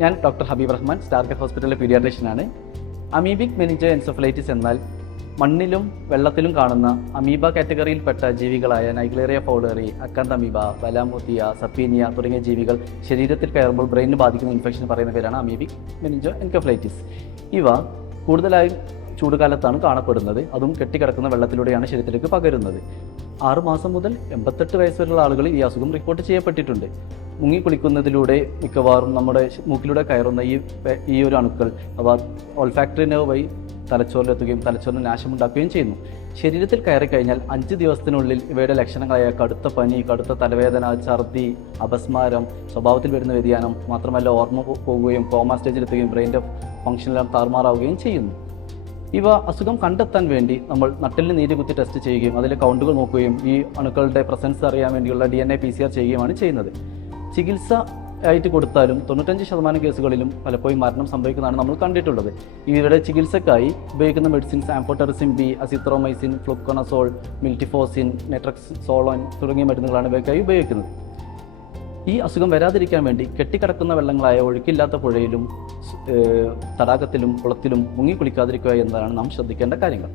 ഞാൻ ഡോക്ടർ ഹബീബ് റഹ്മാൻ സ്റ്റാർഗർ ഹോസ്പിറ്റലിലെ പീഡിയാട്രീഷ്യനാണ്. Amoebic മെനിജ encephalitis എന്നാൽ മണ്ണിലും വെള്ളത്തിലും കാണുന്ന അമീബ കാറ്റഗറിയിൽപ്പെട്ട ജീവികളായ Naegleria fowleri Acanthamoeba Balamuthia Sappinia തുടങ്ങിയ ജീവികൾ ശരീരത്തിൽ കയറുമ്പോൾ ബ്രെയിനിന് ബാധിക്കുന്ന ഇൻഫെക്ഷൻ പറയുന്ന പേരാണ് അമീബിക് മെനിഞ്ചോ എൻകഫലൈറ്റിസ് ഇവ കൂടുതലായും ചൂടുകാലത്താണ് കാണപ്പെടുന്നത്. അതും കെട്ടിക്കിടക്കുന്ന വെള്ളത്തിലൂടെയാണ് ശരീരത്തിലേക്ക് പകരുന്നത്. ആറുമാസം മുതൽ എൺപത്തെട്ട് വയസ്സ് വരെയുള്ള ആളുകളിൽ ഈ അസുഖം റിപ്പോർട്ട് ചെയ്യപ്പെട്ടിട്ടുണ്ട്. മുങ്ങി കുളിക്കുന്നതിലൂടെ മിക്കവാറും നമ്മുടെ മൂക്കിലൂടെ കയറുന്ന ഈ ഈ ഒരു അണുക്കൾ അവ ഓൾഫാക്ടറി വഴി തലച്ചോറിലെത്തുകയും തലച്ചോറിന് നാശമുണ്ടാക്കുകയും ചെയ്യുന്നു. ശരീരത്തിൽ കയറി കഴിഞ്ഞാൽ അഞ്ച് ദിവസത്തിനുള്ളിൽ ഇവയുടെ ലക്ഷണങ്ങളായ കടുത്ത പനി കടുത്ത തലവേദന ഛർദി അപസ്മാരം സ്വഭാവത്തിൽ വരുന്ന വ്യതിയാനം മാത്രമല്ല ഓർമ്മ പോ- പോകുകയും കോമ സ്റ്റേജിലെത്തുകയും ബ്രെയിന്റെ ഫംഗ്ഷനെല്ലാം താറുമാറാവുകയും ചെയ്യുന്നു. ഇവ അസുഖം കണ്ടെത്താൻ വേണ്ടി നമ്മൾ നട്ടിലിന് നീര് കുത്തി ടെസ്റ്റ് ചെയ്യുകയും അതിലെ കൗണ്ടുകൾ നോക്കുകയും ഈ അണുക്കളുടെ പ്രസൻസ് അറിയാൻ വേണ്ടിയുള്ള D N A P C R ചെയ്യുകയുമാണ് ചെയ്യുന്നത്. ചികിത്സ ആയിട്ട് കൊടുത്താലും തൊണ്ണൂറ്റഞ്ച് ശതമാനം കേസുകളിലും പലപ്പോഴും മരണം സംഭവിക്കുന്നതാണ് നമ്മൾ കണ്ടിട്ടുള്ളത്. ഇവരുടെ ചികിത്സക്കായി ഉപയോഗിക്കുന്ന medicines amphotericin B azithromycin fluconazole miltefosine നെട്രക്സ് സോളോൻ തുടങ്ങിയ മരുന്നുകളാണ് ഇവയ്ക്കായി ഉപയോഗിക്കുന്നത്. ഈ അസുഖം വരാതിരിക്കാൻ വേണ്ടി കെട്ടിക്കിടക്കുന്ന വെള്ളങ്ങളായ ഒഴുക്കില്ലാത്ത പുഴയിലും തടാകത്തിലും കുളത്തിലും മുങ്ങി കുളിക്കാതിരിക്കുക എന്നതാണ് നാം ശ്രദ്ധിക്കേണ്ട കാര്യങ്ങൾ.